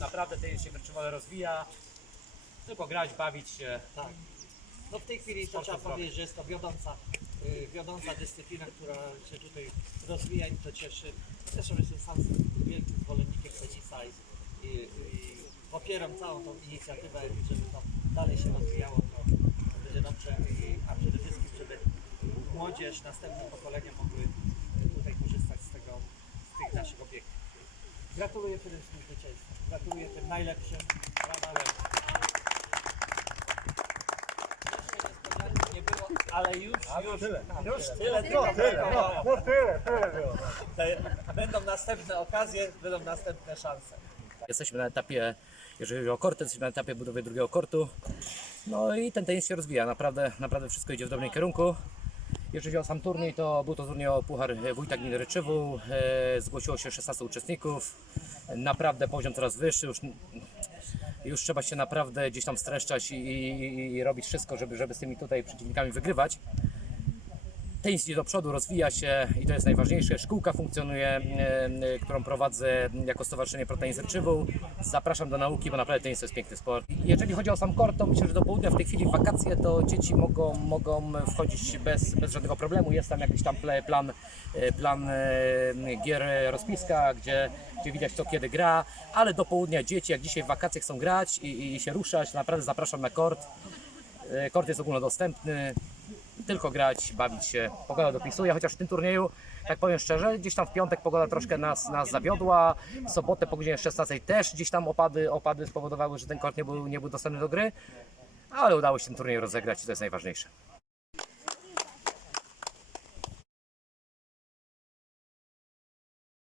Naprawdę tenis się wytrzymale rozwija. Tylko grać, bawić się. Tak. No w tej chwili to trzeba powiedzieć, że jest to wiodąca, y, wiodąca dyscyplina, która się tutaj rozwija i to cieszy. Zresztą jestem sam wielkim zwolennikiem tenisa i, i, i popieram całą tą inicjatywę, żeby to dalej się rozwijało, to, to będzie dobrze, I, a przede wszystkim, żeby młodzież, następne pokolenia mogły tutaj korzystać z tego, z tych naszych obiektów. Gratuluję przede wszystkim zwycięstwa. Gratuluję tym najlepszym. Brawa, nie było, ale już, już, już tyle, tylko brakowało. No tyle, tyle było. Te- Będą następne okazje, będą następne szanse. Jesteśmy na etapie, jeżeli chodzi o korty, jesteśmy na etapie budowy drugiego kortu. No i ten tenis się rozwija, naprawdę, naprawdę wszystko idzie w dobrym kierunku. Jeżeli chodzi o sam turniej, to był to turniej o Puchar Wójta Gminy Ryczywu. E, Zgłosiło się 16 uczestników. Naprawdę poziom coraz wyższy. Już, już trzeba się naprawdę gdzieś tam streszczać i, i, i robić wszystko, żeby, żeby z tymi tutaj przeciwnikami wygrywać. Tenis idzie do przodu, rozwija się i to jest najważniejsze. Szkółka funkcjonuje, e, e, którą prowadzę jako Stowarzyszenie Protein Zerczywą. Zapraszam do nauki, bo naprawdę tenis to jest piękny sport. Jeżeli chodzi o sam kort, to myślę, że do południa w tej chwili wakacje to dzieci mogą, mogą wchodzić bez, bez żadnego problemu. Jest tam jakiś tam plan, e, plan gier rozpiska, gdzie, gdzie widać kto kiedy gra, ale do południa dzieci, jak dzisiaj w wakacje chcą grać i, i się ruszać, naprawdę zapraszam na kort. Kort jest ogólnodostępny, tylko grać, bawić się. Pogoda dopisuje, chociaż w tym turnieju, tak powiem szczerze, gdzieś tam w piątek pogoda troszkę nas, nas zawiodła. W sobotę po godzinie 16 też gdzieś tam opady, opady spowodowały, że ten kort nie był, nie był dostępny do gry. Ale udało się ten turniej rozegrać i to jest najważniejsze.